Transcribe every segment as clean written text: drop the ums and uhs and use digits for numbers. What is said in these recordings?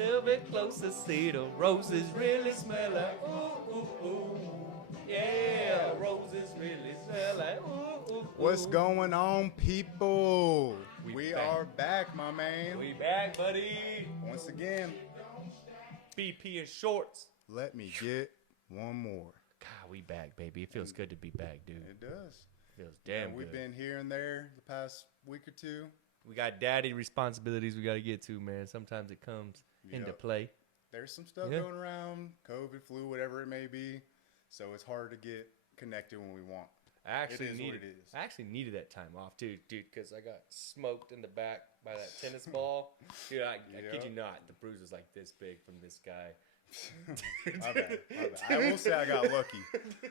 little bit closer, see the roses really smell like ooh, ooh, ooh. Yeah, roses really smell like ooh, ooh, ooh. What's going on, people? We are back, my man. We back, buddy. Once again, BP in shorts. let me get one more. God, we back, baby. It feels good to be back, dude. It does. Feels damn We've good. been here and there the past week or two. We got daddy responsibilities we got to get to, man. Sometimes it comes into play. There's some stuff going around, COVID, flu, whatever it may be. So it's hard to get connected when we want. I actually needed that time off, dude, because I got smoked in the back by that tennis ball. Dude, I kid you not, the bruise was like this big from this guy. My bad. I will say I got lucky.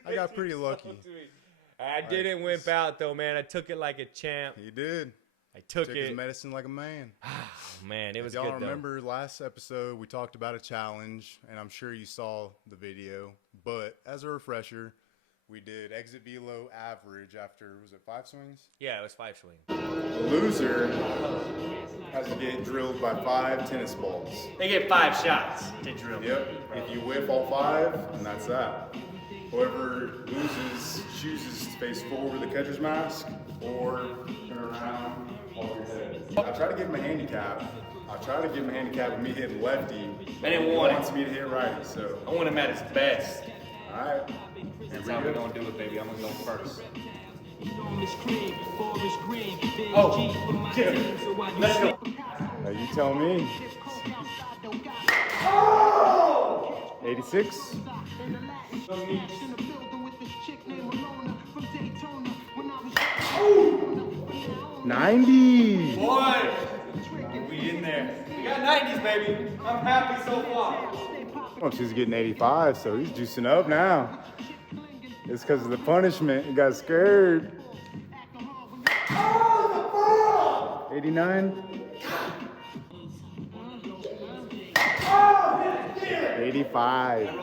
I got pretty lucky. I didn't wimp out, though, man. I took it like a champ. He did. I took it. His medicine like a man. Man, it was good, y'all remember last episode we talked about a challenge, and I'm sure you saw the video. But as a refresher, we did exit velo average after, was it 5 swings? Yeah, it was 5 swings. The loser has to get drilled by 5 tennis balls. They get 5 shots to drill. Yep. If you whiff all 5, then that's that. Whoever loses chooses to face forward with the catcher's mask or turn around off your head. I try to give him a handicap. With me hitting lefty. I didn't want it. He wants me to hit righty, so. I want him at his best. All right. That's how we're going to do it, baby. I'm going to go first. Oh, let's go. Now you tell me. Oh! 86. 90. Boy, we in there. We got 90s, baby. I'm happy so far. Oh, she's getting 85, so he's juicing up now. It's because of the punishment. He got scared. 89. 85.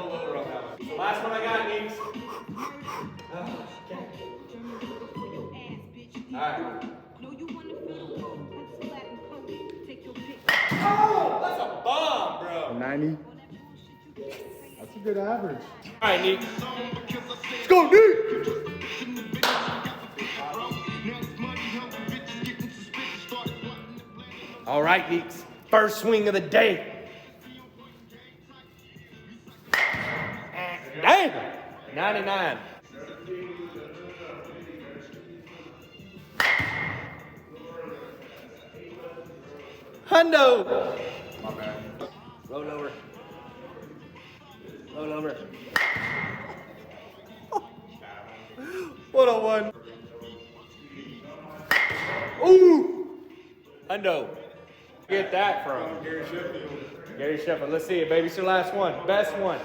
Last one I got, Neeks. All right. Oh, that's a bomb, bro. 90. That's a good average. All right, Neek. Let's go, Neek. All right, Neeks. First swing of the day. Damn! 99. Hundo! My bad. Roll over. Roll over. 101. Ooh! Hundo. Get that from Gary Sheffield. Let's see it, baby. It's your last one. Best one.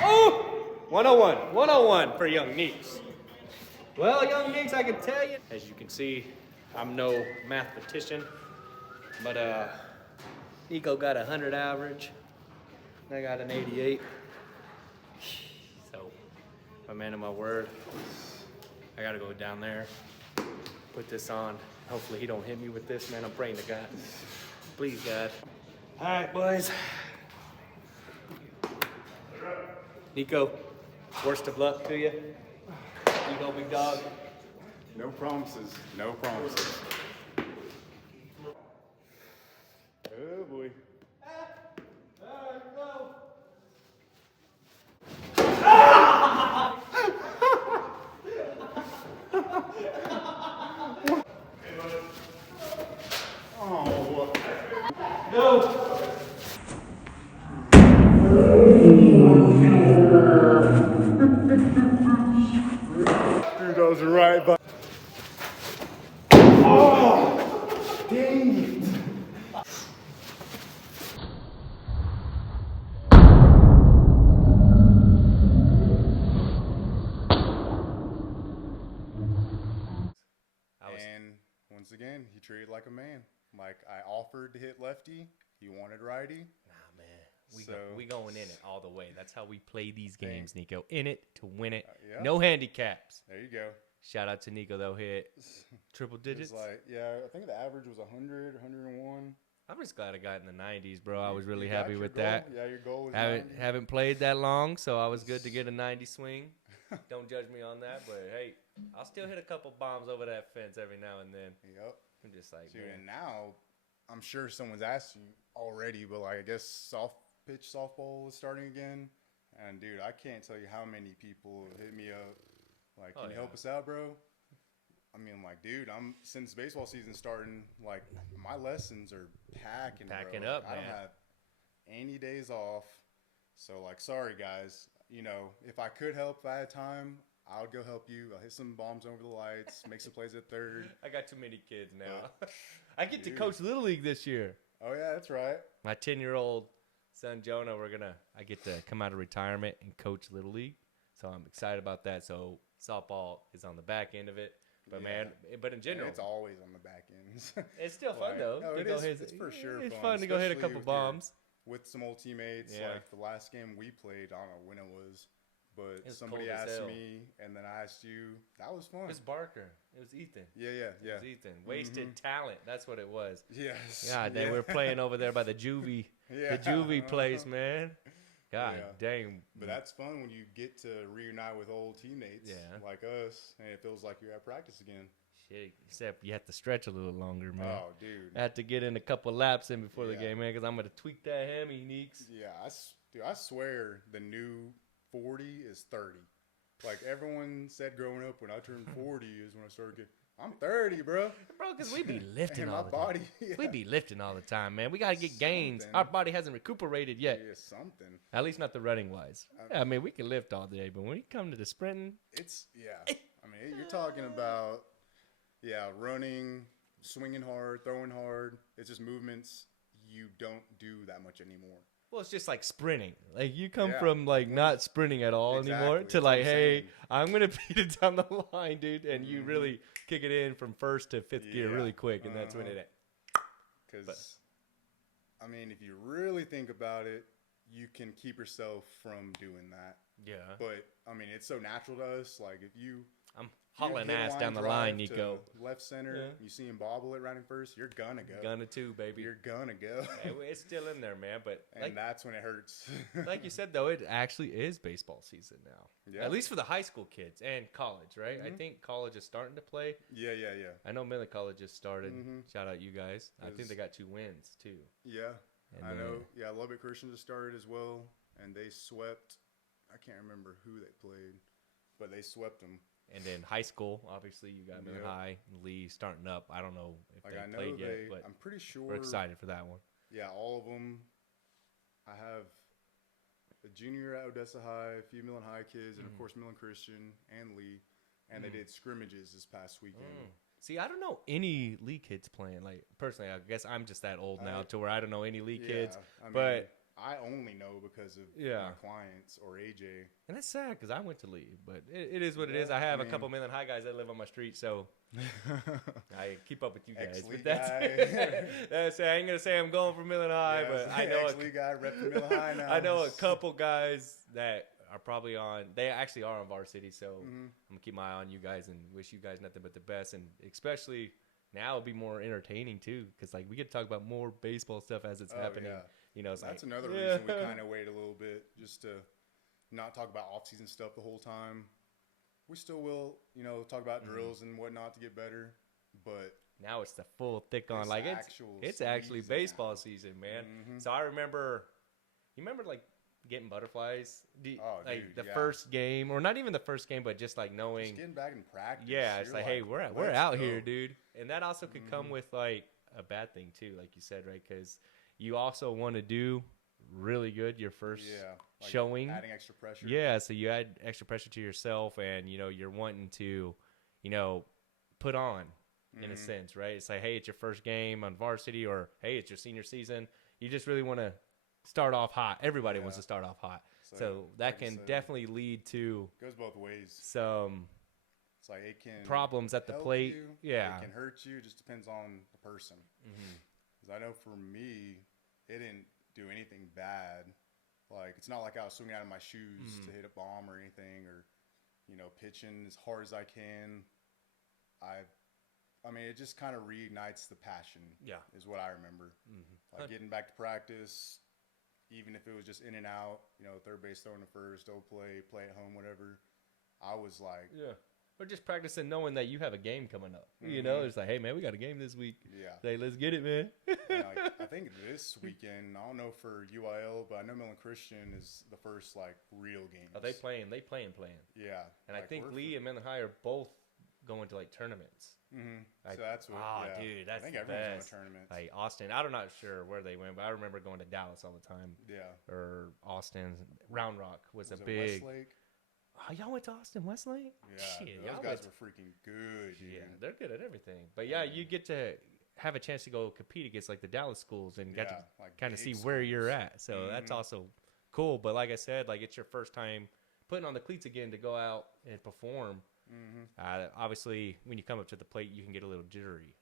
Oh! 101. 101 for young Neeks. Well, young Neeks, I can tell you. As you can see, I'm no mathematician, but Nico got 100 average. I got an 88. So, my man of my word, I gotta go down there, put this on. Hopefully he don't hit me with this, man. I'm praying to God. Please, God. All right, boys. Nico, worst of luck to you. You go, big dog. No promises. No promises. Oh, boy. Oh. No. Dude, that was right, but. Oh! Dang it. And once again, he treated like a man. Like, I offered to hit lefty. He wanted righty. Nah, man. We going in it all the way. That's how we play these games, Nico. In it to win it. Yeah. No handicaps. There you go. Shout out to Nico, though. Hit triple digits. Like, yeah, I think the average was 100, 101. I'm just glad I got in the 90s, bro. I was really You got happy your with goal? that. Yeah, your goal was Haven't 90. haven't played that long, so I was good to get a 90 swing. Don't judge me on that, but hey, I'll still hit a couple bombs over that fence every now and then. Yep. I'm just like, Dude, man. and now, I'm sure someone's asked you already, but like I guess pitch softball is starting again. And dude, I can't tell you how many people have hit me up. Like, Oh, can you help yeah. us out, bro? I mean, like, dude, since baseball season's starting, like, my lessons are packing, bro. Packing Like, up, I don't man. have any days off. So, like, sorry, guys. You know, if I could help, if I had time, I'll go help you. I'll hit some bombs over the lights, make some plays at third. I got too many kids now. I get to Dude. coach Little League this year. Oh, yeah, that's right. My 10-year-old son Jonah, I get to come out of retirement and coach Little League. So I'm excited about that. So softball is on the back end of it. But Yeah. man, but in general, And it's always on the back ends. it's still fun Like, though. no, to it go is. hit- It's for sure It's fun, fun to go hit a especially couple with your- bombs. with some old teammates. Yeah. Like the last game we played, I don't know when it was, but was somebody cold as asked hell. me, and then I asked you. That was fun. It was Barker. It was Ethan. Yeah. It was Ethan. Wasted talent. That's what it was. Yes. God dang, yeah. we were playing over there by the juvie, Yeah. the juvie place, man. God Yeah. dang. But that's fun when you get to reunite with old teammates Yeah. like us, and it feels like you're at practice again. Shit, except you have to stretch a little longer, man. Oh, dude. I had to get in a couple laps in before the Yeah. game, man, because I'm going to tweak that hammy, Neeks. Yeah, dude, I swear the new 40 is 30. Like everyone said growing up, when I turned 40 is when I started getting. I'm 30, bro. Bro, because we be lifting And all my the time. body. Yeah. We be lifting all the time, man. We got to get gains. Something. Our body hasn't recuperated yet. Yeah, something. At least not the running wise. I mean, we can lift all day, but when you come to the sprinting, It's yeah. I mean, you're talking about running, swinging hard, throwing hard. It's just movements you don't do that much anymore. well, it's just like sprinting. Like you come Yeah. from like not sprinting at all anymore Exactly. to That's like, what I'm hey, saying. I'm gonna beat it down the line, dude, and you really kick it in from first to fifth gear Yeah. really quick, and that's when Uh-huh. it. Because, I mean, if you really think about it, you can keep yourself from doing that. Yeah. But I mean, it's so natural to us. Like if you I'm you hauling hit a ass down the drive line, to Nico. left center, Yeah. you see him bobble it running first, you're gonna go. Gonna too, baby. You're gonna go. Hey, it's still in there, man. But And like, that's when it hurts. like you said, though, it actually is baseball season now. Yeah. At least for the high school kids and college, right? I think college is starting to play. yeah. I know Millie College just started. Mhm. Shout out you guys. I think Yes. they got 2 wins too. Yeah. And I then- know. Yeah, Lubbock Christian just started as well, and they swept. I can't remember who they played, but they swept them. And then high school, obviously, you got Miller Yep. High, Lee starting up. I don't know if Like they I know played they. yet, but I'm pretty sure. we're excited for that one. Yeah, all of them. I have a junior at Odessa High, a few Millen High kids, and of course Millen Christian and Lee, and they did scrimmages this past weekend. See, I don't know any Lee kids playing. Like personally, I guess I'm just that old now to where I don't know any Lee kids. I mean, but I only know because of Yeah. my clients or AJ. and that's sad because I went to Lee, but it is what it is. Yeah, I have I a couple Millen High guys that live on my street, so I keep up with you guys. Ex-Lee But that's, guy. that's I ain't gonna say I'm going for Millen High, Yeah, but I know Ex-Lee guy repping Millen High now. I know a couple guys that are probably on. They actually are on varsity, so I'm gonna keep my eye on you guys and wish you guys nothing but the best. And especially now, it'll be more entertaining too, because like we get to talk about more baseball stuff as it's Oh, happening. yeah. You know, it's That's like, another yeah. reason we kind of wait a little bit, just to not talk about off-season stuff the whole time. We still will, talk about drills and whatnot to get better, but Now it's the full thick on. It's Like actual it's actually season baseball now. season, man. So I remember, you remember like getting butterflies, Oh, like dude, the yeah. first game, or not even the first game, but just like just knowing. getting back in practice. Yeah, it's you're like, hey, we're "Let's out go." here, dude. And that also could come with like a bad thing too, like you said, right? Because you also want to do really good your first Yeah, like showing. adding extra pressure. Yeah, so you add extra pressure to yourself, and you're wanting to, put on in a sense, right? It's like, hey, it's your first game on varsity, or hey, it's your senior season. You just really want to start off hot. Everybody wants to start off hot, so that like you can said, definitely lead to goes both ways. some It's like it can problems at the help plate. you, Yeah. it can hurt you. It just depends on the person. Because I know for me, it didn't do anything bad. Like it's not like I was swinging out of my shoes to hit a bomb or anything, or pitching as hard as I can. I I mean, it just kind of reignites the passion. Yeah. Is what I remember. Like getting back to practice, even if it was just in and out, third base throwing to first, play at home, whatever. I was like, Yeah. Or just practicing knowing that you have a game coming up. It's like, hey, man, we got a game this week. yeah. Hey, let's get it, man. And I think this weekend, I don't know for UIL, but I know Millen Christian is the first real game. They playing. Yeah. And I think Lee and Millen High are both going to tournaments. So that's what. Yeah. Dude, that's I think the everyone's best. going to tournaments. Like Austin, I'm not sure where they went, but I remember going to Dallas all the time. Yeah. Or Austin, Round Rock was a it big. Westlake? Oh, y'all went to Austin Westlake? Yeah. Shit, Those y'all guys went were freaking good. Dude. Yeah, they're good at everything. But yeah, you get to have a chance to go compete against the Dallas schools and get to kind of see where you're at. So that's also cool. But like I said, it's your first time putting on the cleats again to go out and perform. Obviously, when you come up to the plate, you can get a little jittery.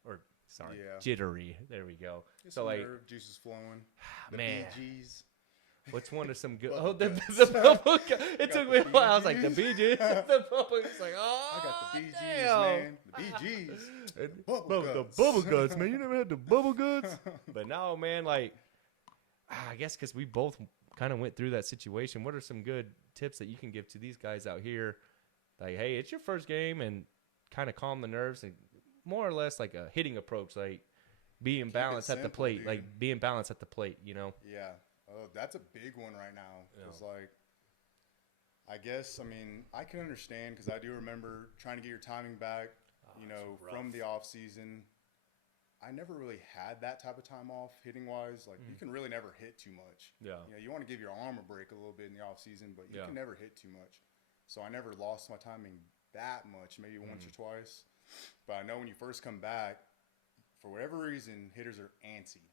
Jittery. There we go. Get So some nerve juices flowing. The man. BGs. What's one of some good? The bubble gum. It took me a while. I was like, the BGs. The bubble. It's like, oh, I got the BGs, damn. man. The BGs. The bubble guts. The bubble guts, man. You never had the bubble guts? But no, man, I guess because we both kind of went through that situation. What are some good tips that you can give to these guys out here? Like, hey, it's your first game, and kind of calm the nerves, and more or less like a hitting approach, being balanced at the plate, dude. being balanced at the plate, Yeah. Oh, that's a big one right now. It's I guess, I can understand because I do remember trying to get your timing back, from the off season. I never really had that type of time off hitting wise. You can really never hit too much. Yeah. You want to give your arm a break a little bit in the off season, but you can never hit too much. So I never lost my timing that much, maybe once or twice. But I know when you first come back, for whatever reason, hitters are antsy.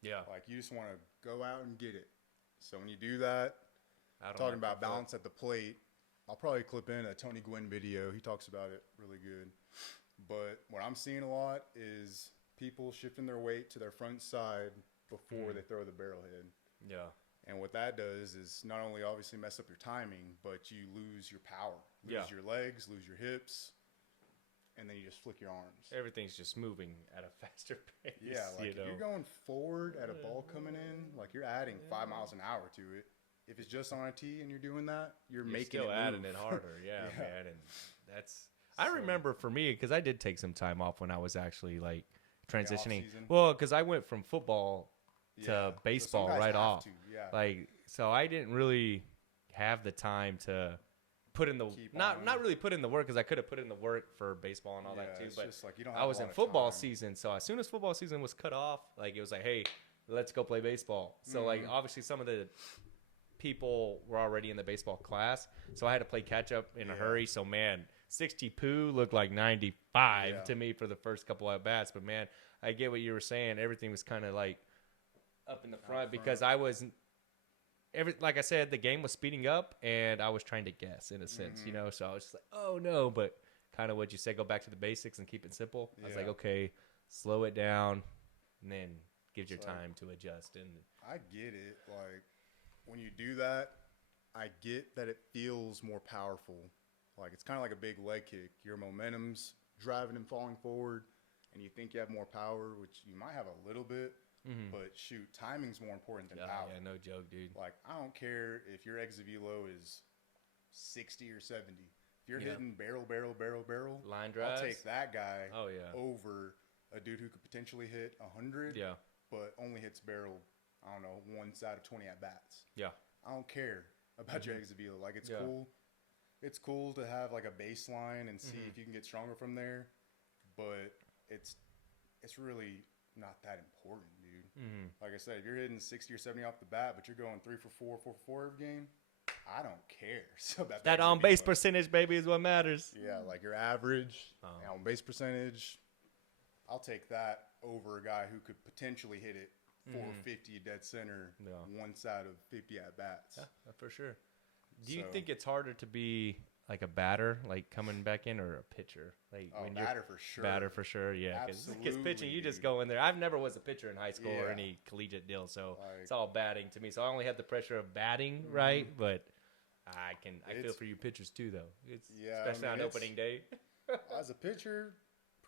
Yeah. You just want to go out and get it. So when you do that, talking about balance at the plate, I'll probably clip in a Tony Gwynn video. He talks about it really good. But what I'm seeing a lot is people shifting their weight to their front side before they throw the barrel head. Yeah. And what that does is not only obviously mess up your timing, but you lose your power. Lose your legs, lose your hips, and then you just flick your arms. Everything's just moving at a faster pace. Yeah, if you're going forward at a ball coming in, you're adding 5 miles an hour to it. If it's just on a tee and you're doing that, you're making still it adding move. it harder. Yeah, man. And that's I remember for me, because I did take some time off when I was actually transitioning. off-season? Well, because I went from football to baseball some guys right have off. to, yeah. So I didn't really have the time to put in the Keep not on. really put in the work, because I could have put in the work for baseball and all that too. It's But just you don't I have was a in lot of football time. season, so as soon as football season was cut off, it was like, hey, let's go play baseball. So obviously some of the people were already in the baseball class, so I had to play catch up in a hurry. So man, 60 poo looked like 95 to me for the first couple at bats. But man, I get what you were saying. Everything was kind of up in the front because I was like I said, the game was speeding up and I was trying to guess in a sense, so I was just like, oh no, but kind of what you said, go back to the basics and keep it simple. I was like, okay, slow it down and then gives your time to adjust. And I get it. When you do that, I get that it feels more powerful. It's kind of like a big leg kick. Your momentum's driving and falling forward, and you think you have more power, which you might have a little bit, but shoot, timing's more important than power. Yeah, no joke, dude. I don't care if your exit velo is 60 or 70. If you're hitting barrel, Line drives? I'll take that guy over a dude who could potentially hit 100, but only hits barrel, I don't know, 1 out of 20 at-bats. Yeah. I don't care about your exit velo. It's cool. It's cool to have a baseline and see if you can get stronger from there, but it's really not that important, dude. Like I said, if you're hitting 60 or 70 off the bat, but you're going 3 for 4, 4 for 4 every game, I don't care. So that on base percentage, baby, is what matters. Yeah, your average on base percentage, I'll take that over a guy who could potentially hit it 450 dead center, 1 out of 50 at bats. Yeah, for sure. Do you think it's harder to be a batter, coming back in, or a pitcher? When batter for sure. Batter for sure, yeah. Because Absolutely, pitching, you just dude. go in there. I've never was a pitcher in high school or any collegiate deal, so it's all batting to me. So I only had the pressure of batting, right? But I feel for you pitchers too, though. Especially on opening day. As a pitcher,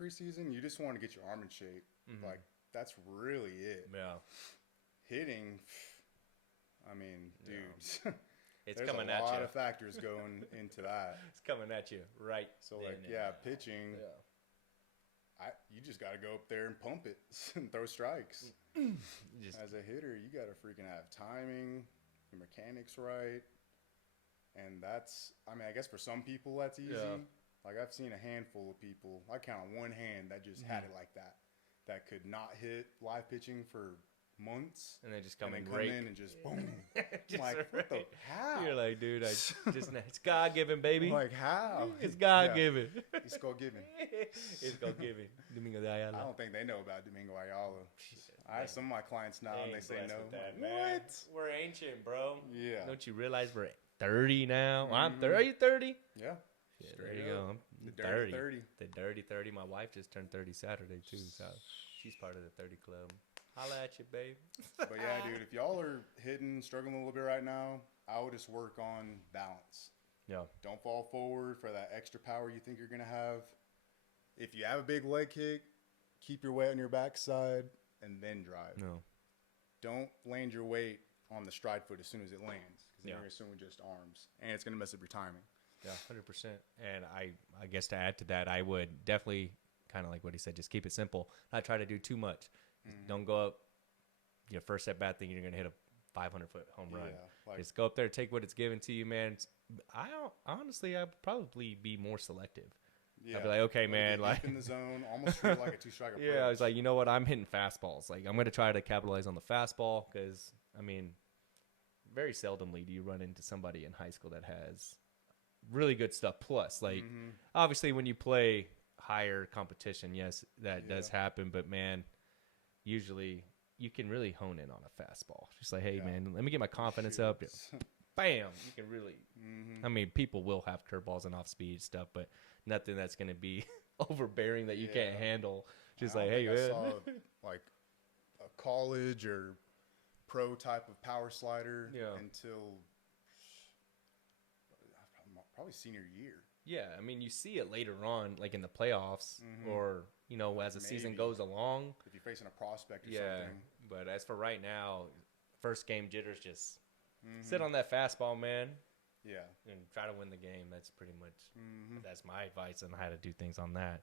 preseason, you just want to get your arm in shape. Like, that's really it. Yeah. Hitting, I mean, dudes, It's there's coming a at lot you. of factors going into that. It's coming at you right. So, then like, and yeah, now. pitching, you just got to go up there and pump it and throw strikes. Just, As a hitter, you got to freaking have timing, your mechanics right. And that's, I mean, I guess for some people that's easy. Yeah. Like, I've seen a handful of people, I count on one hand that just had it like that could not hit live pitching for months. and they just come and in then great. in and just boom. Just I'm like, what the, right. how? You're like, dude, it's God given, baby. I'm like, how? It's God given. It's God given. It's God given. Domingo de Ayala. I don't think they know about Domingo Ayala. I have some of my clients now, and they say ain't no. blessed with that, I'm man. like, what? We're ancient, bro. Yeah. Don't you realize we're 30 now? Well, I'm 30. Are you 30? Yeah. Yeah, there Straight you up. go. I'm The 30. dirty 30. The dirty 30. My wife just turned 30 Saturday, too. So she's part of the 30 club. Holla at you, babe. But yeah, dude, if y'all are hitting, struggling a little bit right now, I would just work on balance. Yeah. Don't fall forward for that extra power you think you're going to have. If you have a big leg kick, keep your weight on your backside and then drive. No. Don't land your weight on the stride foot as soon as it lands, because Yeah. you're assuming just arms, and it's going to mess up your timing. Yeah, 100%. And I guess to add to that, I would definitely kind of like what he said, just keep it simple. Not try to do too much. Just don't go up your first at bat thinking you're going to hit a 500-foot home run. Yeah, like, Just go up there, take what it's given to you, man. Honestly, I'd probably be more selective. yeah, I'd be like, okay, let it man, get like deep in the zone, almost treat it like a two-strike approach. yeah, I was like, you know what? I'm hitting fastballs. Like, I'm going to try to capitalize on the fastball because, I mean, very seldomly do you run into somebody in high school that has really good stuff. Plus, like, obviously, when you play higher competition, yes, that does happen. But, man, usually you can really hone in on a fastball. Just like, hey, man, let me get my confidence up. Bam! You can really. I mean, people will have curveballs and off-speed stuff, but nothing that's going to be overbearing that you can't handle. Just like, hey, I man. saw like a college or pro type of power slider until probably senior year. Yeah, I mean, you see it later on, like in the playoffs, or you know, as the season goes along. If you're facing a prospect or something. But as for right now, first game jitters, just sit on that fastball, man. Yeah. And try to win the game. That's pretty much that's my advice on how to do things on that.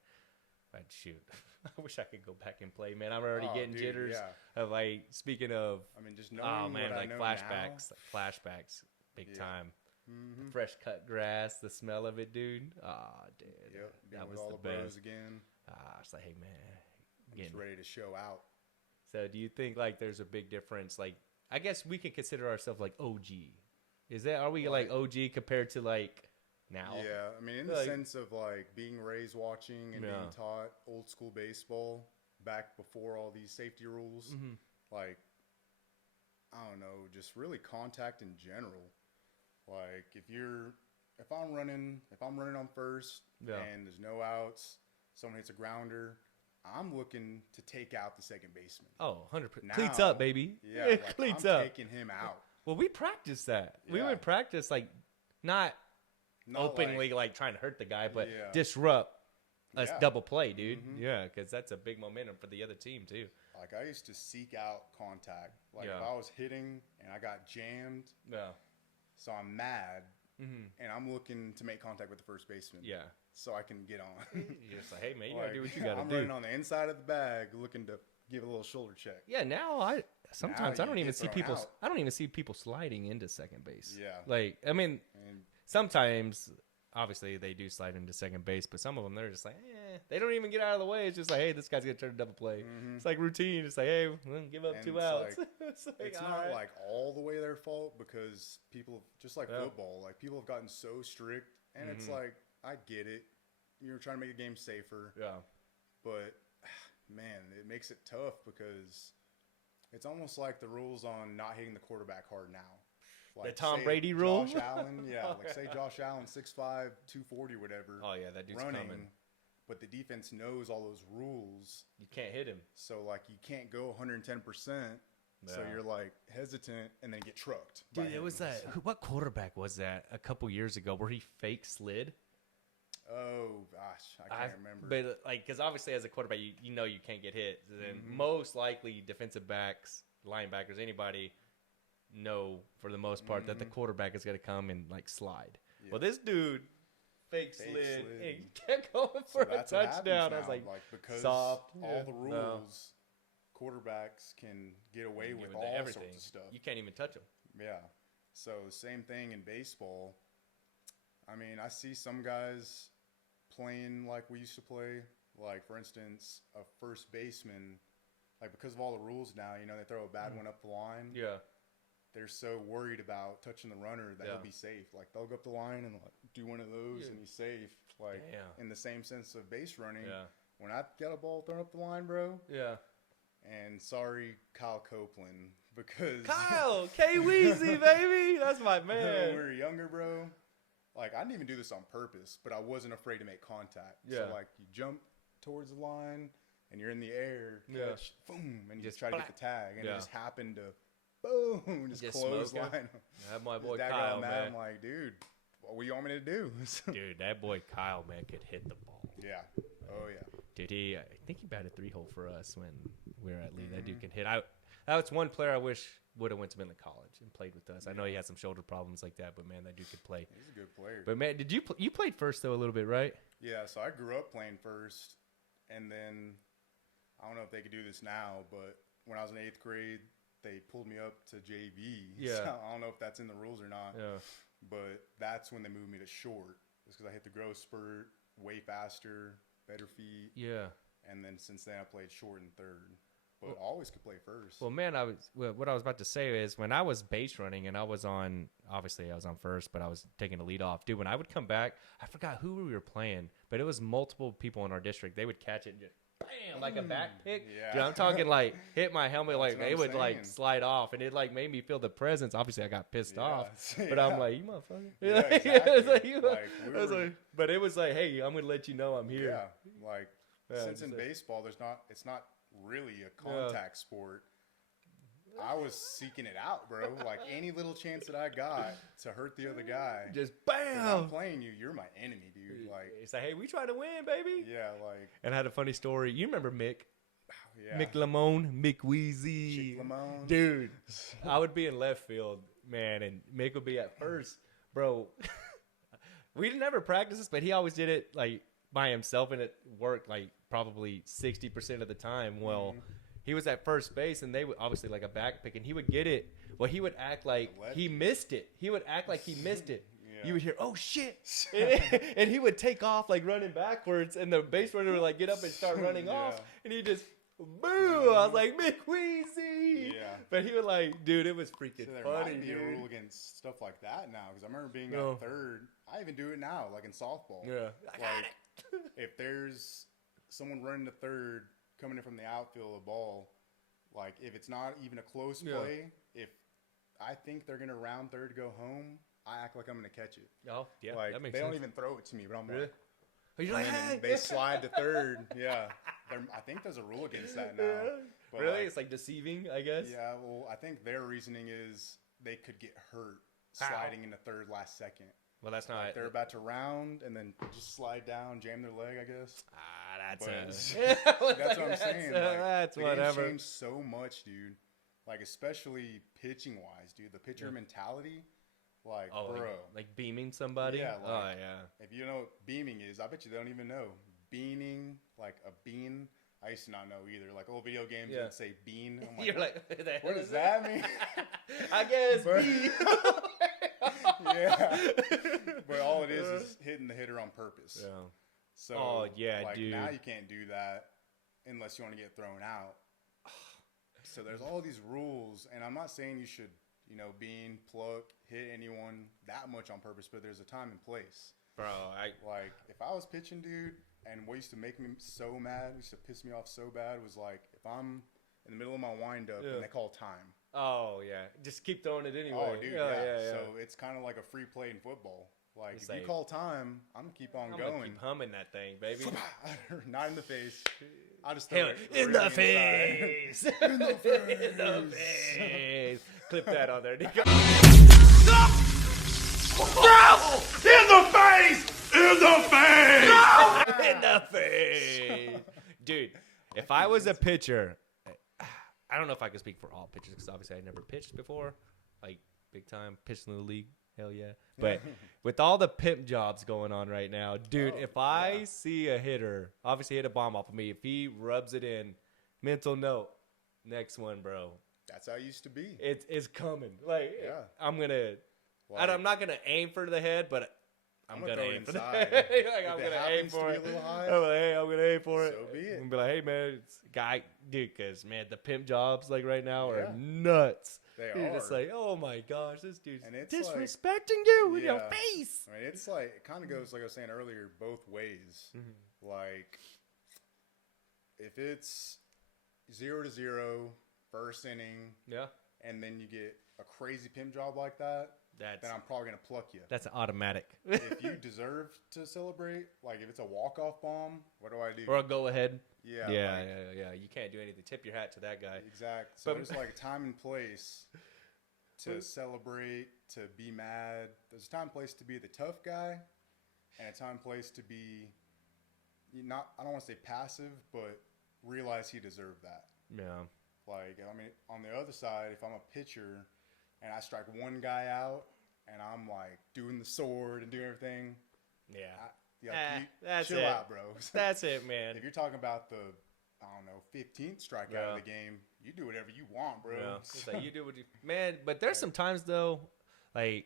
But shoot, I wish I could go back and play, man. I'm already getting jitters. Yeah. Of like speaking of, I mean, just knowing what I know flashbacks, now. flashbacks, big time. The fresh cut grass, the smell of it, dude. Dude, Yep. that Being was with all the the bros best. again. It's like, hey, man, Just ready to show out. So do you think like there's a big difference? Like, I guess we can consider ourselves like OG. Are we like OG compared to like now? Yeah, I mean, in the Like- sense of like being raised watching and being taught old school baseball back before all these safety rules, like, I don't know, just really contact in general. Like if I'm running on first and there's no outs, someone hits a grounder, I'm looking to take out the second baseman. Oh, 100%. Now- Cleats up, baby. Yeah, like, Cleats I'm up. taking him out. Well, we practiced that. We Yeah. would practice like not Not openly like trying to hurt the guy, but Yeah. disrupt us Yeah. double play, dude. Yeah, because that's a big momentum for the other team too. Like I used to seek out contact. Like if Yeah. I was hitting and I got jammed, Yeah. so I'm mad, and I'm looking to make contact with the first baseman. Yeah. So I can get on. You're just like, hey man, you Like, gotta do what you gotta I'm do. running on the inside of the bag, looking to give a little shoulder check. Yeah, now sometimes I you don't even get see thrown people. out. I don't even see people sliding into second base. Yeah. Like, I mean, And sometimes obviously they do slide into second base, but some of them they're just like, they don't even get out of the way. It's just like, hey, this guy's gonna turn a double play. It's like routine. It's like, hey, we'll give up And 2 it's outs. like- it's like, it's all not right. like all the way their fault, because people, just like Yeah. football, like people have gotten so strict, and it's like, I get it. You're trying to make the game safer. Yeah. But man, it makes it tough because it's almost like the rules on not hitting the quarterback hard now. Like The Tom say Brady rule? Josh Allen, like say Josh Allen 6'5", 240, whatever. Oh yeah, that dude's running, coming. but the defense knows all those rules, You can't hit him. so like you can't go 110%. So Yeah. you're like hesitant and then get trucked. by Dude, it him. was that. What quarterback was that a couple years ago where he fake slid? Oh gosh, I can't remember. But like, because obviously as a quarterback, you know you can't get hit. And most likely defensive backs, linebackers, anybody know for the most part that the quarterback is going to come and like slide. Yeah. Well, this dude fake slid and kept going for a touchdown. I was like because soft. all the rules, quarterbacks can get away with all everything. Sorts of stuff. You can't even touch them. Yeah. So same thing in baseball. I mean, I see some guys playing like we used to play. Like, for instance, a first baseman, like because of all the rules now, you know, they throw a bad one up the line. Yeah. They're so worried about touching the runner that he'll be safe. Like, they'll go up the line and like, do one of those and he's safe. Like, in the same sense of base running. Yeah. When I got a ball thrown up the line, bro. Yeah. And sorry, Kyle Copeland, because Kyle, K-Weezy, baby. That's my man. When we were younger, bro. Like, I didn't even do this on purpose, but I wasn't afraid to make contact. Yeah. So, like, you jump towards the line, and you're in the air, catch, boom, and you just try to get the tag. And it just happened to, boom, just clothesline. That my boy Kyle, man. I'm like, dude, what do you want me to do? Dude, that boy Kyle, man, could hit the ball. Yeah. Oh, yeah. Dude, I think he batted 3-hole for us when we were at Lee. That dude can hit. That's one player I wish would have went to Midland College and played with us. I know he had some shoulder problems like that, but man, that dude could play. He's a good player. But man, did you played first though a little bit, right? Yeah, so I grew up playing first, and then I don't know if they could do this now, but when I was in 8th grade, they pulled me up to JV. Yeah. So I don't know if that's in the rules or not. Yeah. But that's when they moved me to short, just because I hit the growth spurt way faster, better feet. Yeah. And then since then I played short and third. But always could play first. Well, man, what I was about to say is when I was base running and I was on first, but I was taking the lead off. Dude, when I would come back, I forgot who we were playing, but it was multiple people in our district. They would catch it and just bam, like a back pick. Yeah. Dude, I'm talking like hit my helmet, like it would like slide off, and it like made me feel the presence. Obviously, I got pissed off, but I'm like, you motherfucker. Yeah, exactly. But it was like, hey, I'm gonna let you know I'm here. Yeah, like since in baseball, it's not really a contact sport. I was seeking it out, bro. Like any little chance that I got to hurt the other guy, just bam. I'm playing you. You're my enemy, dude. Like it's like, hey, we try to win, baby. Yeah, like. And I had a funny story. You remember Mick? Yeah. Mick Lamone, Mick Weezy, dude. I would be in left field, man, and Mick would be at first, bro. We never practice this, but he always did it like by himself, and it worked like probably 60% of the time. Well, he was at first base, and they would obviously like a back pick, and he would get it. Well, he would act like he missed it. He would act like he missed it. Yeah. You would hear, "Oh shit!" and he would take off like running backwards, and the base runner would like get up and start running off, and he just boo. I was like, McWeezy. Yeah. But he would like, dude, it was freaking there funny. Might be a rule against stuff like that now, because I remember being at third. I even do it now, like in softball. Yeah. Like if there's someone running to third, coming in from the outfield, a ball, like if it's not even a close play, if I think they're gonna round third to go home, I act like I'm gonna catch it. Oh, yeah, like that makes they sense. don't even throw it to me, but I'm really? like, you're like, hey. They slide to third. Yeah, I think there's a rule against that now. But really, it's like deceiving, I guess. Yeah, well, I think their reasoning is they could get hurt sliding into third last second. Well, that's not. Like they're about to round and then just slide down, jam their leg, I guess. That's what I'm saying. That's the whatever. Game changed so much, dude. Like especially pitching wise, dude. The pitcher mentality, like, bro, like beaming somebody. Yeah. Like, if you know what beaming is, I bet you they don't even know. Beaning, like a bean. I used to not know either. Like old video games, would say bean. I'm like, you're like, what does that mean? I guess bean. Yeah, but all it is hitting the hitter on purpose. Yeah. So, like, dude. Now you can't do that unless you want to get thrown out. So there's all these rules, and I'm not saying you should, bean, pluck, hit anyone that much on purpose, but there's a time and place. Bro, like if I was pitching, dude, and what used to make me so mad, used to piss me off so bad, was like if I'm in the middle of my windup and they call time. Oh, yeah. Just keep throwing it anyway. Oh, dude, yeah. So it's kind of like a free play in football. Like, if you call time, I'm going to keep on going. Keep humming that thing, baby. Not in the face. I just throw it in the face. In the face. In the face. Clip that on there. In the face! In the face! dude. If I was a pitcher, I don't know if I could speak for all pitchers because obviously I never pitched before, like big time pitched in the league. Hell yeah! But with all the pimp jobs going on right now, dude, if I see a hitter, obviously hit a bomb off of me, if he rubs it in, mental note, next one, bro. That's how it used to be. It's coming. Like I'm Like, I'm not gonna aim for the head, but I'm gonna throw it aim for the inside. head. If I'm it gonna aim happens for to it. be a little high, I'm like, hey, I'm gonna aim for it. so be it. And be like, hey man, it's guy, dude, because man, the pimp jobs like right now are nuts. They You're are. just like, oh my gosh, this dude's And it's disrespecting you in your yeah. face. I mean, it's like, it kind of goes, like I was saying earlier, both ways. Like, if it's 0-0, first inning, Yeah, and then you get a crazy pimp job like that, then I'm probably going to pluck you. that's automatic. If you deserve to celebrate, like if it's a walk-off bomb, what do I do? Or a go ahead. Yeah. Yeah, like, yeah. You can't do anything. Tip your hat to that guy. Exact. So But- there's like a time and place to celebrate, to be mad. There's a time and place to be the tough guy, and a time and place to be not. I don't want to say passive, but realize he deserved that. Yeah. Like, I mean, on the other side, if I'm a pitcher and I strike one guy out, and I'm like doing the sword and doing everything, Yeah. That's chill it. out, bro. That's it, man. If you're talking about the, I don't know, 15th strikeout of the game, you do whatever you want, bro. Yeah. It's like you do what you man, but there's some times though, like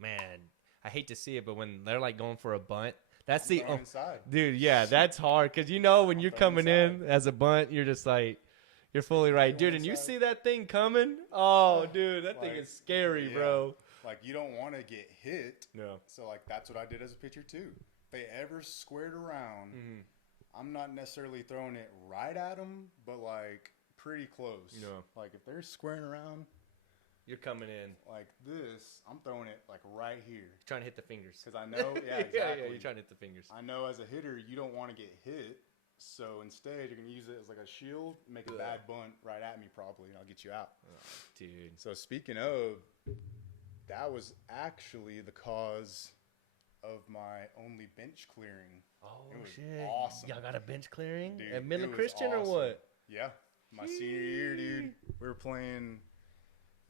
man, I hate to see it, but when they're like going for a bunt, that's the Throwing inside. dude, yeah, that's hard because you know when you're throwing coming in as a bunt, you're just like you're fully right, dude, and you inside. see that thing coming, oh dude, that thing Like, is scary, yeah. bro. Like, you don't want to get hit. No. So, like, that's what I did as a pitcher, too. If they ever squared around, I'm not necessarily throwing it right at them, but, like, pretty close. Yeah. Like, if they're squaring around You're coming in, like this, I'm throwing it, like, right here. trying to hit the fingers. Because I know, yeah, exactly. yeah, you're trying to hit the fingers. I know as a hitter, you don't want to get hit. So, instead, you're going to use it as, like, a shield, make a bad bunt right at me, probably, and I'll get you out. Oh, dude. So, speaking of, that was actually the cause of my only bench clearing. Oh, It was shit. awesome. Y'all got a bench clearing Dude, at Midland it was Christian or awesome. what? Yeah, my senior year, dude. We were playing.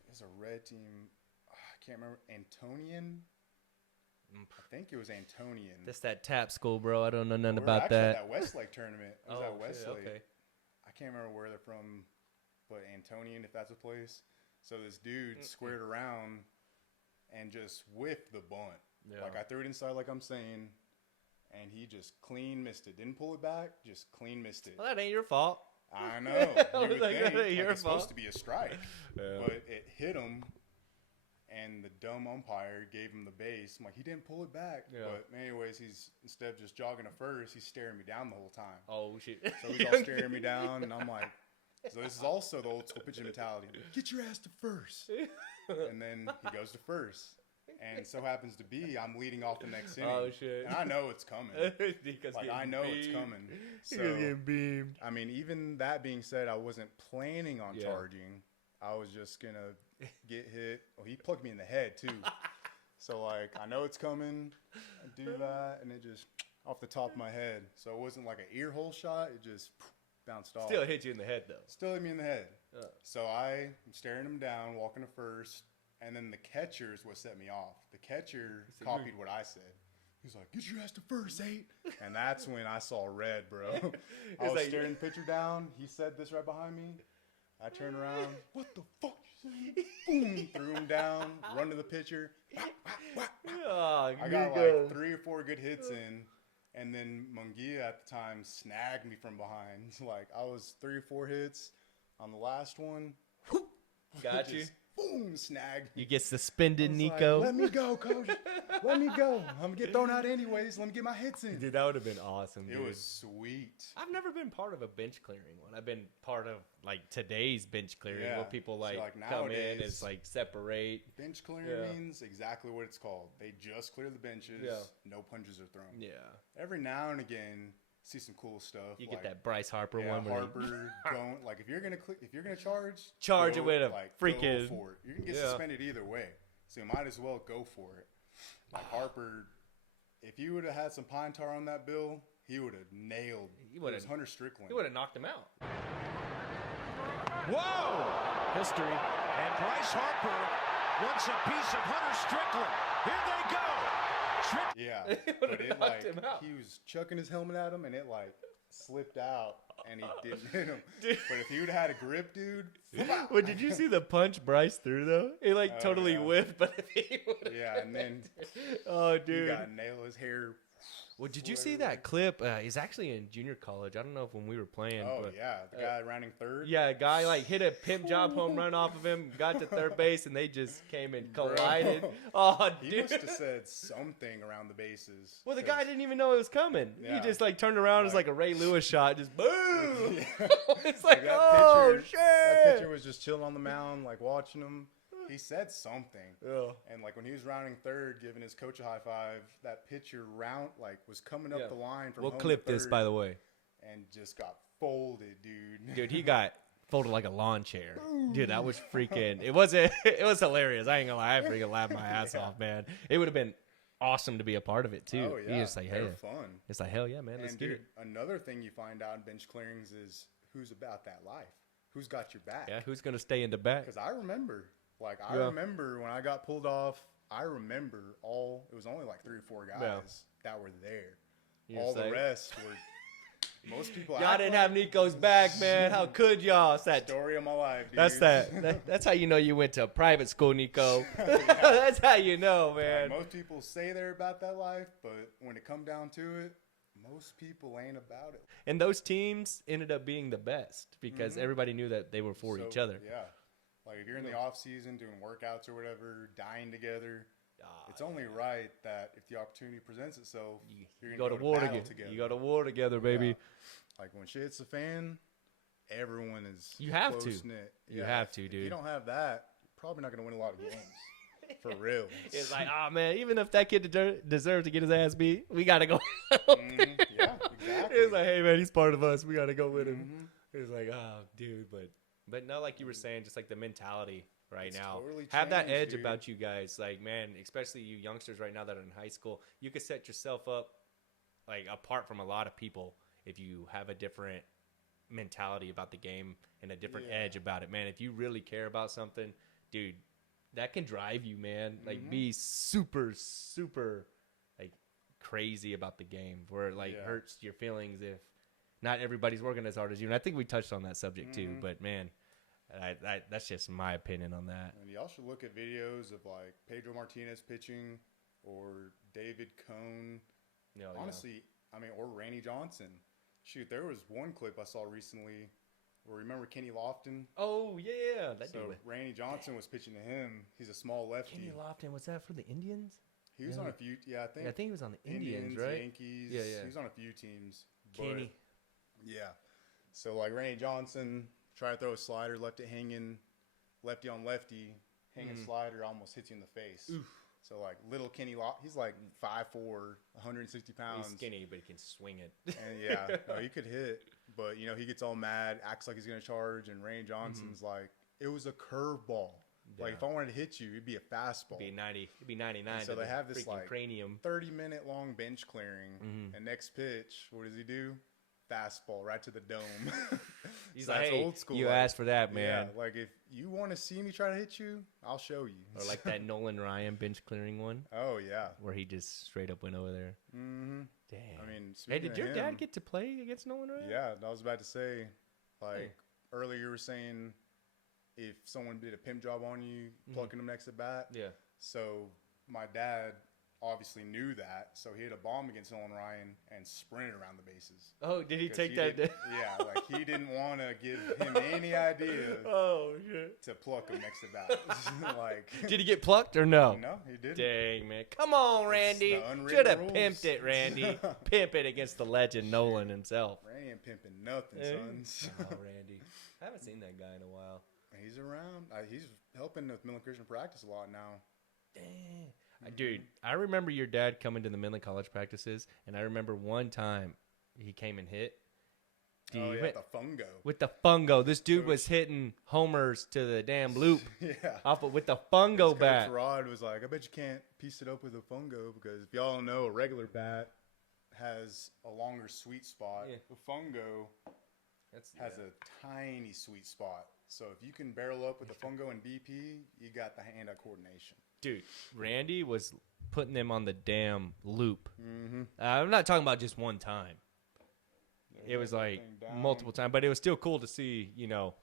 It was a red team. I can't remember. Antonian. I think it was Antonian. That's that tap school, bro. I don't know nothing We were about actually that. at that Westlake tournament. It was at shit, Westlake. okay. I can't remember where they're from, but Antonian, if that's a place. So this dude squared around and just whiffed the bunt. Yeah. Like, I threw it inside, like I'm saying, and he just clean missed it. Didn't pull it back, just clean missed it. Well, that ain't your fault. I know. I You was would like, think, that ain't your it's supposed fault. to be a strike, Yeah. but it hit him, and the dumb umpire gave him the base. I'm like, he didn't pull it back. Yeah. But anyways, he's instead of just jogging to first, he's staring me down the whole time. Oh shit! So he's all staring me down, and I'm like, so this is also the old school pitching mentality. Get your ass to first. And then he goes to first. And so happens to be I'm leading off the next inning. Oh shit! And I know it's coming. Because Like, I know it's coming. So, So, getting beamed. I mean, even that being said, I wasn't planning on Yeah. charging. I was just going to get hit. Well, he plugged me in the head, too. So, like, I know it's coming. I do that, and it just off the top of my head. So it wasn't like an ear hole shot. It just bounced off. Still hit you in the head though. Still hit me in the head. Yeah. So I'm staring him down, walking to first, and then the catcher is what set me off. The catcher copied what I said. He's like, "Get your ass to first, 8." And that's when I saw red, bro. I was like- staring the pitcher down. He said this right behind me. I turned around. What the fuck? Boom! Threw him down. Run to the pitcher. Whack, whack, whack, whack. Oh, I got nigga. like 3 or 4 good hits in, and then Munguia at the time snagged me from behind. Like, I was 3 or 4 hits on the last one. Got you. Just, boom, snagged. You get suspended, I was like, Nico. let me go, coach. Let me go. I'm gonna get thrown out anyways. Let me get my hits in. Dude, that would have been awesome. It dude. was sweet. I've never been part of a bench clearing one. I've been part of like today's bench clearing Yeah. where people So, like, like, come in nowadays- and like separate. Bench clearing Yeah. means exactly what it's called. They just clear the benches. Yeah. No punches are thrown. Yeah. Every now and again, see some cool stuff. You like, get that Bryce Harper Yeah, one where Harper don't like if you're gonna charge, Charge go, it with a go freaking- for it. You're gonna get Yeah. suspended either way, so you might as well go for it. Like Harper, if you would have had some pine tar on that bill, he would have nailed. He would've- it was Hunter Strickland. He would have knocked him out. Whoa! History. And Bryce Harper wants a piece of Hunter Strickland. Here they go. Yeah, He but would've it knocked him out. he was chucking his helmet at him, and it like slipped out, and he didn't hit him. Dude. But if he would have had a grip, dude. Well, did you see the punch Bryce threw though? He like Oh, totally yeah. whiffed, but if he would Yeah, and then oh he dude. got nailed. His hair. Well, did you see that clip? He's actually in junior college. I don't know if when we were playing. Oh but, yeah, the guy rounding third. Yeah, a guy like hit a pimp job home run off of him, got to third base, and they just came and collided. Oh, He dude. must have said something around the bases. Well, the guy didn't even know it was coming. He Yeah. just like turned around as like a Ray Lewis shot, just boom. Yeah. It's like, that oh pitcher- That shit. pitcher was just chilling on the mound, like watching him. He said something, Yeah. and like when he was rounding third, giving his coach a high five, that pitcher was coming up Yeah. the line from We'll home clip to this, third by the way. and just got folded, dude. Dude, he got folded like a lawn chair. Dude, that was freaking. It was hilarious. I ain't gonna lie, I freaking laughed my ass off, man. It would have been awesome to be a part of it too. Oh yeah, You just like, they're hey, fun. it's like hell yeah, man. Let's And get dude, it. another thing you find out in bench clearings is who's about that life, who's got your back. Yeah, who's gonna stay in the back? Because I remember, I Yeah. remember when I got pulled off. I remember it was only like 3 or 4 guys Yeah. that were there. You're All the saying? rest were. Most people. Y'all act didn't like have Nico's back, man. How could y'all? It's that. story of my life, dude. That's how you know you went to private school, Nico. That's how you know, Like, man. most people say they're about that life, but when it come down to it, most people ain't about it. And those teams ended up being the best because everybody knew that they were for So, each other. Yeah. Like if you're in the off season doing workouts or whatever, dying together, it's only right that if the opportunity presents itself, You you're go gonna to war battle together. You go to war together, baby. Yeah. Like when shit hits the fan, everyone is You have to. close-knit. You have to, If dude. you don't have that, you're probably not gonna win a lot of games. For real. It's like, oh man, even if that kid deserved to get his ass beat, we gotta go. Yeah, exactly. It's like, hey man, he's part of us. We gotta go with him. Mhm. It's like, oh dude, but no, like you were saying, just like the mentality right It's now. totally Have that changed, edge dude. about you guys. Like, man, especially you youngsters right now that are in high school, you could set yourself up like apart from a lot of people if you have a different mentality about the game and a different Yeah. edge about it, man. If you really care about something, dude, that can drive you, man. Like be super, super like crazy about the game where it like Yeah. hurts your feelings if not everybody's working as hard as you. And I think we touched on that subject too, but man, that's just my opinion on that. And y'all should look at videos of like Pedro Martinez pitching or David Cone. No, Honestly, I mean, or Randy Johnson. Shoot, there was one clip I saw recently where remember Kenny Lofton? Oh yeah, that So dude. Randy Johnson was pitching to him. He's a small lefty. Kenny Lofton, was that for the Indians? He was Yeah. on a few. Yeah, I think. Yeah, I think he was on the Indians, right? Yankees. Yeah, yeah. He was on a few teams. Kenny. But, yeah. So like Randy Johnson, try to throw a slider, left it hanging, lefty on lefty, hanging slider almost hits you in the face. So like little Kenny he's like 5'4", 160 pounds. He's skinny, but he can swing it. And yeah, no, he could hit, but you know he gets all mad, acts like he's gonna charge, and Randy Johnson's like, it was a curveball. Like if I wanted to hit you, it'd be a fastball. It'd be 99. So to they the have this freaking like cranium. 30-minute long bench clearing, and next pitch, what does he do? Fastball right to the dome. He's So like, that's hey, old school, you like, asked for that, man. Yeah, like if you want to see me try to hit you, I'll show you. Or like that Nolan Ryan bench clearing one Oh yeah. where he just straight up went over there. Mm-hmm. Damn. I mean, hey, speaking did of your him, dad get to play against Nolan Ryan? Yeah, I was about to say, like Hey. earlier you were saying, if someone did a pimp job on you, plucking them next to bat. Yeah. So my dad obviously knew that, so he hit a bomb against Nolan Ryan and sprinted around the bases. Oh, did he 'Cause take that? didn't- yeah, like he didn't want to give him any idea Oh, shit. to pluck him next to bat. Like, Did he get plucked or no? no, he didn't. Dang, man. Come on, Randy. the unwritten Should have rules. pimped it, Randy. Pimp it against the legend Nolan himself. Randy ain't pimping nothing, Hey. sons. Oh, Randy. I haven't seen that guy in a while. He's around. He's helping with Midland Christian practice a lot now. Dang. Dude, I remember your dad coming to the Midland College practices, and I remember one time he came and hit. Dude, Oh he yeah, went- the fungo. with the fungo. This dude was hitting homers to the damn loop Yeah. off of, with the fungo Coach bat. Rod was like, I bet you can't piece it up with a fungo because if y'all don't know, a regular bat has a longer sweet spot. Yeah. The fungo has a tiny sweet spot. So if you can barrel up with the fungo and BP, you got the hand-eye coordination. Dude, Randy was putting them on the damn loop. Mm-hmm. I'm not talking about just one time. It was like multiple times, but it was still cool to see, you know,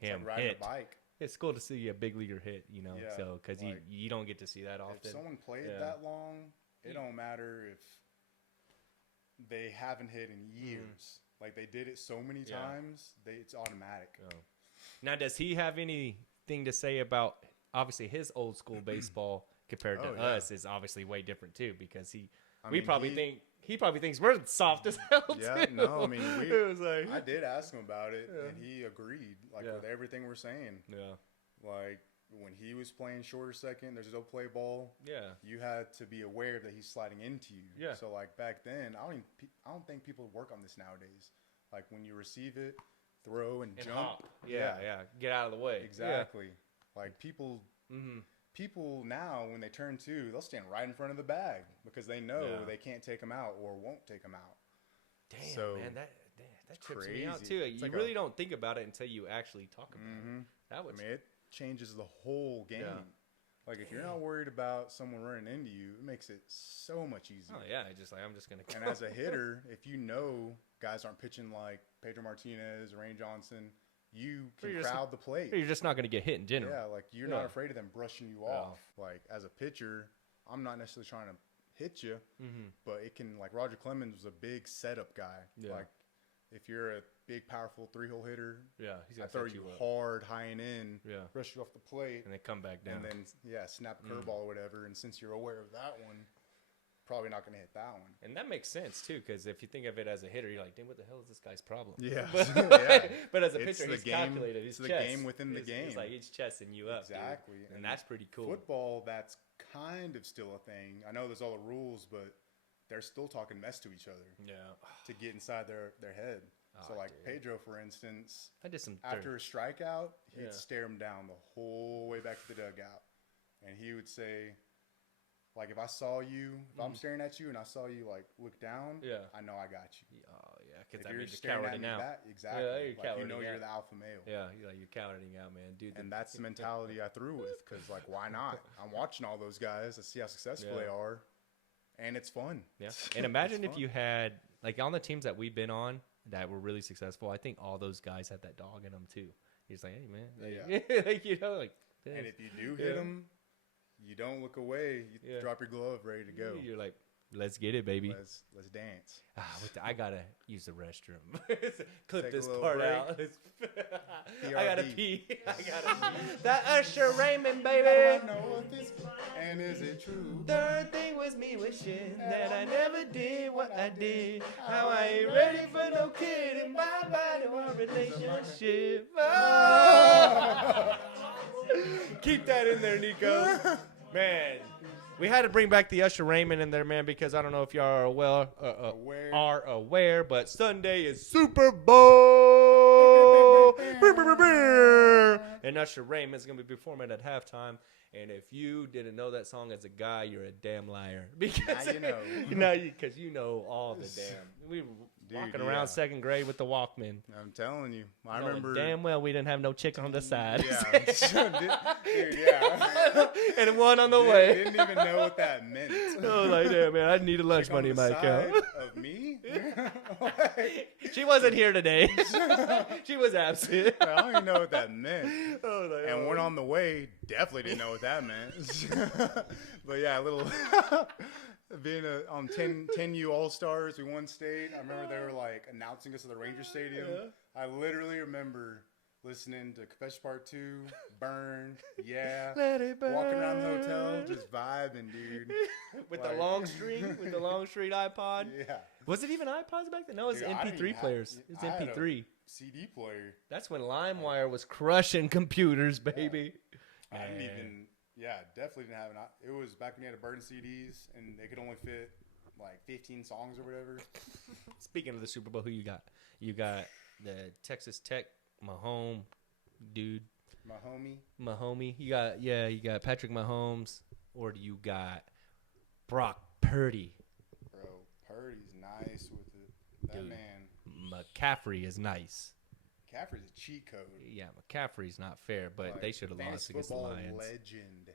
him like riding hit. a bike. It's cool to see a big leaguer hit, you know, Yeah, so because like, you don't get to see that often. If someone played that long, it don't matter if they haven't hit in years. Like they did it so many times, it's automatic. Oh. Now, does he have anything to say about obviously his old school baseball compared to us is obviously way different too because he probably thinks we're soft as hell yeah, too. no, I mean it was like, I did ask him about it and he agreed with everything we're saying. Yeah. Like when he was playing shorter second, there's no play ball. Yeah. You had to be aware that he's sliding into you. Yeah. So like back then, I don't think people work on this nowadays. Like when you receive it, throw and jump. Hop. Yeah. Get out of the way. Exactly. Like people now, when they turn two, they'll stand right in front of the bag because they know they can't take them out or won't take them out. Damn, so, man, that trips crazy. me out too. It's You like really don't think about it until you actually talk about it. That was, it changes the whole game. Yeah. Like if you're not worried about someone running into you, it makes it so much easier. oh yeah, I'm just gonna. And as a hitter, if you know guys aren't pitching like Pedro Martinez, Rain Johnson, you can crowd the plate. You're just not gonna get hit in general. Yeah, like you're not afraid of them brushing you off. Like as a pitcher, I'm not necessarily trying to hit you, but it can, like Roger Clemens was a big setup guy. Yeah. Like if you're a big, powerful 3-hole hitter, He's I gonna throw set you up. hard, high and in, Yeah. brush you off the plate, and they come back down. and then snap a curveball or whatever. And since you're aware of that one, probably not going to hit that one. And that makes sense too, because if you think of it as a hitter, you're like, "Damn, what the hell is this guy's problem?" Yeah, But as a It's pitcher, the he's game- calculated. it's His the chess. game within the game. He's like he's chessing you up, Exactly, dude. And that's pretty cool. Football, that's kind of still a thing. I know there's all the rules, but they're still talking mess to each other Yeah. to get inside their head. So like dude. Pedro, for instance, I did some after a strikeout, he'd Yeah. stare him down the whole way back to the dugout, and he would say, like, if I saw you, if I'm staring at you and I saw you like look down, Yeah. I know I got you. Oh yeah, because If that you're means you're staring at cowarding me out. back, exactly, you're like you cowarding know you're out. the alpha male. Yeah, you're cowarding out, man, dude. And that's the mentality I threw with, because like, why not? I'm watching all those guys. I see how successful they are, and it's fun. Yeah, and imagine It's if you had like on the teams that we've been on that were really successful. I think all those guys had that dog in them too. He's like, hey man, like, like you know, like. And if you do hit them, you don't look away. You drop your glove, ready to go. You're like, let's get it, baby. Let's dance. I gotta use the restroom. Clip Take a this little part break. out. I gotta BRB. pee. I gotta pee. That Usher Raymond, I baby. know if it's and is it true? Third thing was me wishing that I never did what I did. How I ain't ready for no kid in my body or relationship. Oh. Keep that in there, Nico. Man, we had to bring back the Usher Raymond in there, man, because I don't know if y'all are aware, but Sunday is Super Bowl. And Usher Raymond's going to be performing at halftime. And if you didn't know that song as a guy, you're a damn liar. Because Now you know. because you know all the damn. We were walking yeah. around second grade with the Walkman. I'm telling you. I Knowing remember. damn well we didn't have no chick on the side. Yeah. Dude, yeah. And one on the Dude, way. didn't even know what that meant. Oh, like, damn, man, I need a lunch Chick on money, the my side account. of me? She wasn't here today. She was absent. I don't even know what that meant. Oh, like, And one on the way, definitely didn't know what that meant. But yeah, a little being on 10U All-Stars, we won state. I remember they were like announcing us at the Ranger Stadium. I literally remember listening to Confession Part 2, Burn, Yeah, Let it burn. walking around the hotel, just vibing, dude. With Like- the long string, with the long string iPod. Yeah. Was it even iPods back then? No, it was Dude, I didn't MP3 even have- players. It was I had a MP3. CD player. That's when LimeWire was crushing computers, baby. I didn't Man. even, definitely didn't have it was back when you had to burn CDs and they could only fit like 15 songs or whatever. Speaking of the Super Bowl, who you got? You got the Texas Tech Mahomes dude, My homie. You got Patrick Mahomes, or do you got Brock Purdy? Bro, Purdy's nice. McCaffrey is nice. McCaffrey's a cheat code. Yeah, McCaffrey's not fair, but Like, they should have lost fantasy against the football Lions. legend.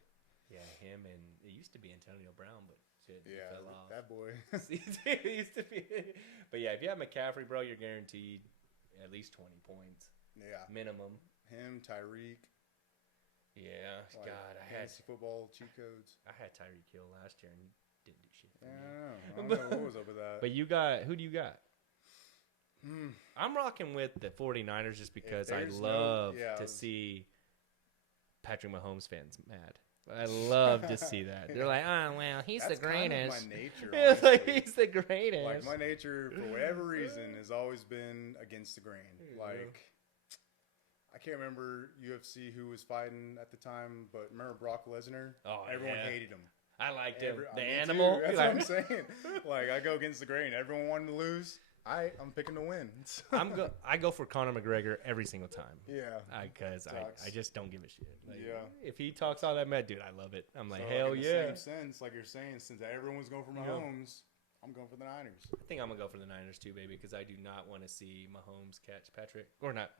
Yeah, him and it used to be Antonio Brown, but shit, he Yeah, fell off. that boy. It used to be. But yeah, if you have McCaffrey, bro, you're guaranteed at least 20 points Yeah, minimum. him, Tyreek. Yeah, Like, God, I fantasy football cheat codes. had Tyreek Hill last year and he didn't do shit for Yeah, me. I don't know what was up with that. But you got who do you got? Hmm. I'm rocking with the 49ers just because I there's no- love yeah, I to was- see Patrick Mahomes fans mad. I love to see that. They're like, oh, well, he's That's the kind of greatest. my nature, It's like, honestly. he's the greatest. Like, my nature, for whatever reason, has always been against the grain. Like, I can't remember UFC who was fighting at the time, but remember Brock Lesnar? Oh, Everyone yeah. hated him. I liked him. The Me animal. too. That's Like, what I'm saying. Like, I go against the grain. Everyone wanted to lose. I'm picking to win. I go for Conor McGregor every single time. Yeah. Because Sucks. I just don't give a shit. Like, Yeah. If he talks all that mad, dude, I love it. I'm like, So, hell in the yeah. same sense, like you're saying, since everyone's going for Mahomes, I'm going for the Niners. I think I'm going to go for the Niners too, baby, because I do not want to see Mahomes catch Patrick. Or not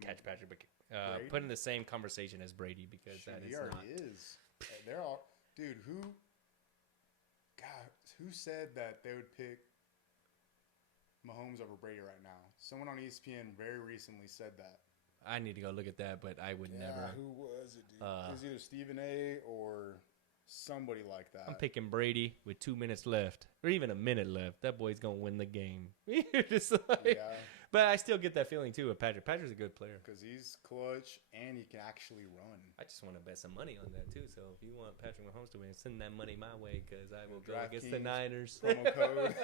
catch Patrick, but Brady? put in the same conversation as Brady because Shoot, that he is not. already is. They're all, dude. Who said that they would pick Mahomes over Brady right now? Someone on ESPN very recently said that. I need to go look at that, but I would never. Who was it, dude? It was either Stephen A. or somebody like that. I'm picking Brady with 2 minutes left, or even a minute left. That boy's gonna win the game. You're just like, Yeah. But I still get that feeling too with Patrick. Patrick's a good player. Because he's clutch and he can actually run. I just want to bet some money on that too. So if you want Patrick Mahomes to win, send that money my way because I will go against the DraftKings Niners. promo code.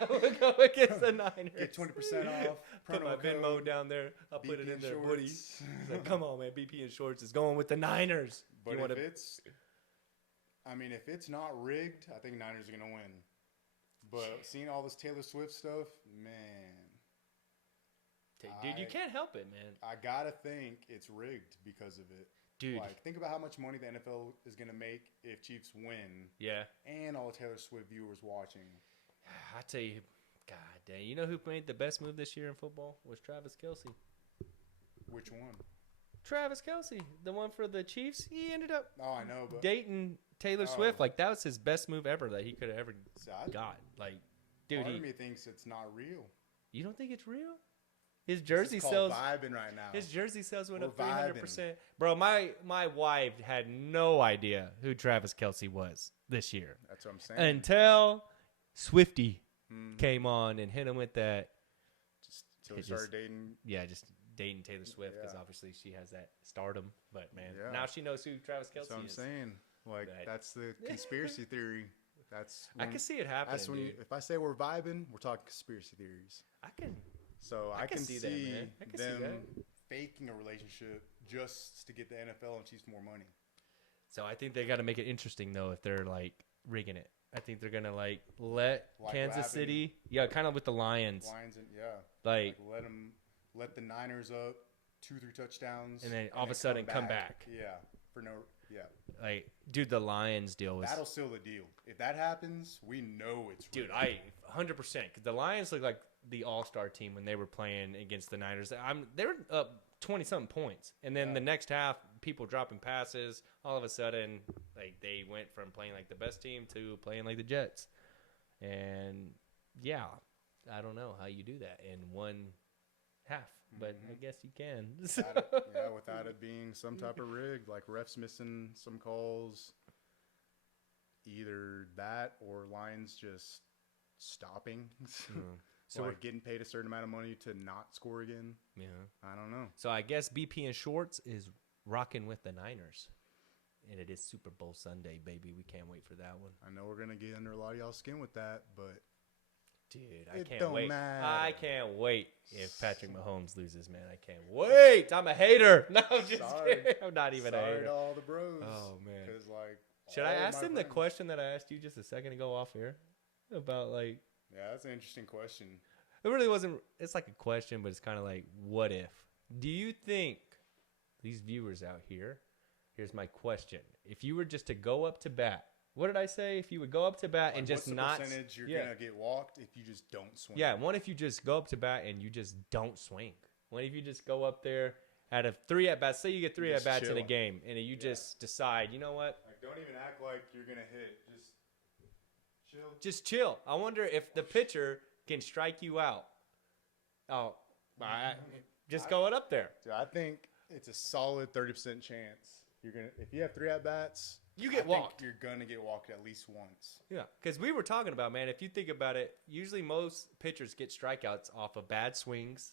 I will go against the Niners. Get 20% off. Put my Promo Venmo code. down there. I'll put it BP in there, shorts. buddy. He's like, come on, man. BP and Shorts is going with the Niners. But you wanna... if it's not rigged, I think Niners are gonna win. But seeing all this Taylor Swift stuff, man, Dude, you can't help it, man. I gotta think it's rigged because of it. Dude. Like, think about how much money the NFL is gonna make if Chiefs win, Yeah. and all the Taylor Swift viewers watching. I tell you, God dang. You know who made the best move this year in football? Was Travis Kelce. Which one? Travis Kelce, the one for the Chiefs, he ended up Oh, I know, but dating Taylor Swift. Like, that was his best move ever that he could have ever See, I- got. Like, dude, part of me thinks it's not real. you don't think it's real? His jersey It's sells. called vibing right now. His jersey sales went We're up 300%. Bro, my wife had no idea who Travis Kelce was this year That's what I'm saying. until Swifty came on and hit him with that. Just till it we started just- dating. Yeah, just dating Taylor Swift because Yeah. obviously she has that stardom. But man, Yeah. now she knows who Travis Kelce That's what I'm is. saying. Like, Right. that's the conspiracy theory. That's I can see it happening, That's when dude. if I say we're vibing, we're talking conspiracy theories. I can. So I can see that, man. I can see them faking a relationship just to get the NFL and Chiefs more money. So I think they got to make it interesting though if they're like rigging it. I think they're gonna like let Like Kansas what City, yeah, kind of with the Lions, Lions and like let the Niners up 2-3 touchdowns, and then all of a sudden come back. Yeah, Like, dude, the Lions deal was. that'll seal the deal. If that happens, we know it's Dude, real. I 100% because the Lions look like the all-star team when they were playing against the Niners. They were up 20-something points, and then the next half, people dropping passes. All of a sudden, like they went from playing like the best team to playing like the Jets, and yeah, I don't know how you do that in one half, but I guess you can. Without it being some type of rig, like refs missing some calls, either that or Lions just stopping. So we're getting paid a certain amount of money to not score again. Yeah. I don't know. So I guess BP and Shorts is rocking with the Niners. And it is Super Bowl Sunday, baby. We can't wait for that one. I know we're gonna get under a lot of y'all's skin with that, but Dude, I It can't don't wait. matter. I can't wait if Patrick Mahomes loses, man. I can't wait. I'm a hater. No, I'm just Sorry. kidding. I'm not even a sorry hater. to all the bros. Oh, man. Because like, Should I all ask my him the friends- question that I asked you just a second ago off here? About like, Yeah, that's an interesting question. it really wasn't, it's like a question, but it's kind of like, what if? Do you think these viewers out here, here's my question. If you were just to go up to bat what did I say? If you would go up to bat and Like, just what's the not, percentage you're yeah, gonna get walked if you just don't swing? yeah. One, if you just go up to bat and you just don't swing. One, if you just go up there out of 3 at bats. Say you get 3 Just at bats in a chill. game, and you just decide, you know what? Like, don't even act like you're gonna hit. Just chill. Just chill. I wonder if the pitcher can strike you out. Oh, just going up there. Dude, I think it's a solid 30% chance if you have 3 at bats, You get I walked. think you're gonna get walked at least once. Yeah, because we were talking about, man, if you think about it, usually most pitchers get strikeouts off of bad swings.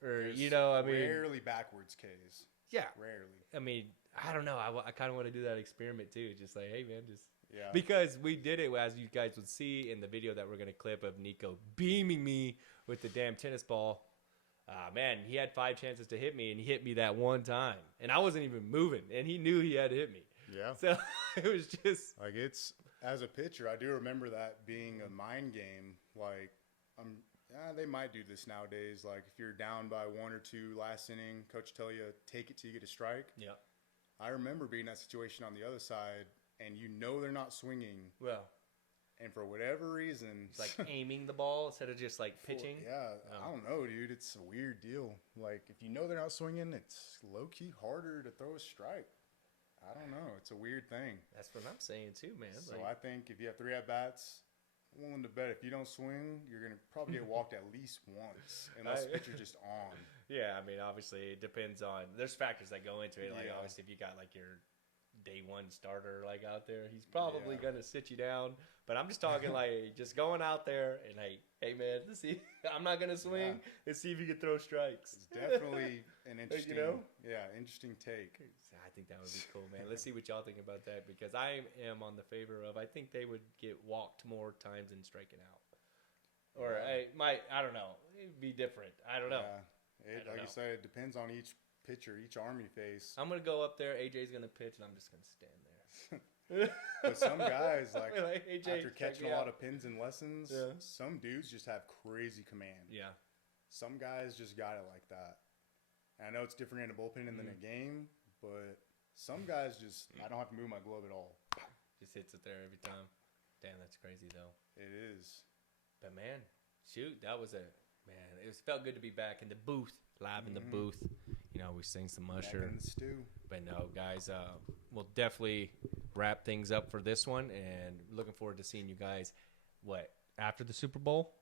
Or, There's I mean, rarely backwards Ks. yeah. Rarely. I mean, I don't know. I kind of want to do that experiment too. Just like, hey, man, just. Yeah. Because we did it, as you guys would see in the video that we're going to clip of Nico beaming me with the damn tennis ball. Man, he had 5 chances to hit me, and he hit me that one time. And I wasn't even moving, and he knew he had to hit me. Yeah. So it was just. Like, it's, as a pitcher, I do remember that being a mind game. Like, they might do this nowadays. Like, if you're down by 1 or 2 last inning, coach tell you, take it till you get a strike. Yeah. I remember being in that situation on the other side, and they're not swinging. Well, And for whatever reason, it's like aiming the ball instead of just like pitching. Yeah, I don't know, dude. It's a weird deal. Like, if you know they're not swinging, it's low-key harder to throw a strike. I don't know. It's a weird thing. That's what I'm saying too, man. So Like, I think if you have 3 at-bats, I'm willing to bet if you don't swing, you're going to probably get walked at least once, unless the pitcher's just on. yeah, I mean, obviously it depends on. There's factors that go into it. Like, Yeah. obviously, if you got like your day 1 starter like out there, he's probably Yeah. gonna sit you down. But I'm just talking like just going out there and like, hey man, let's see. I'm not gonna swing. Let's see if you can throw strikes. It's definitely an interesting, know? interesting take. I think that would be cool, man. Let's see what y'all think about that, because I am on the favor of, I think they would get walked more times than striking out. Or I don't know. It'd be different. I don't know. Yeah. I don't Like know. you said, it depends on each pitcher, each arm you face. I'm gonna go up there. AJ's gonna pitch, and I'm just gonna stand there. But some guys, like, AJ, after catching a lot of pins and lessons, Yeah. some dudes just have crazy command. Yeah. Some guys just got it like that. And I know it's different in a bullpen than a game, but some guys just, I don't have to move my glove at all. Just hits it there every time. Damn, that's crazy though. It is. But man, shoot, that was it felt good to be back in the booth, live in the booth. We sing some Back Usher. in the stew. But no, guys, we'll definitely wrap things up for this one, and looking forward to seeing you guys. After the Super Bowl?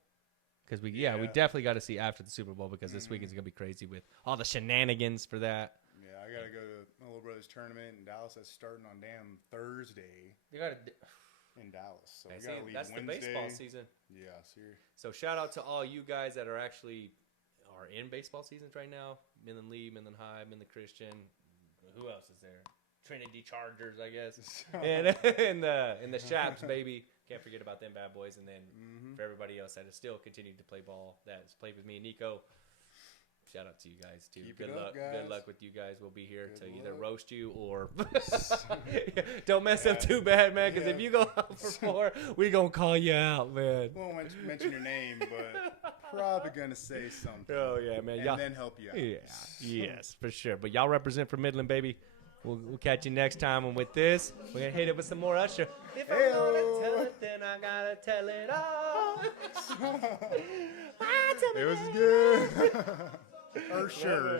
Because we definitely got to see after the Super Bowl, because this weekend's gonna be crazy with all the shenanigans for that. Yeah, I got to go to my little brother's tournament in Dallas. That's starting on damn Thursday You got in Dallas. So we to. got to leave That's Wednesday. the baseball season. Yeah, seriously. So shout out to all you guys that are in baseball seasons right now. Midland Lee, Midland High, Midland Christian. Who else is there? Trinity Chargers, I guess. And in the Shaps, baby. Can't forget about them bad boys. And then for everybody else that has still continued to play ball, that has played with me and Nico, shout out to you guys too. Keep Good it luck. up, guys. Good luck with you guys. We'll be here Good to either luck. roast you or don't mess up too bad, man. Because if you go out for 4, we gonna call you out, man. Won't mention your name, but probably going to say something. Oh yeah, man. And then help you out. Yeah, yes, for sure. But y'all represent for Midland, baby. We'll catch you next time. And with this, we're going to hit it with some more Usher. If I'm going to tell it, then I got to tell it all. It was good. For sure.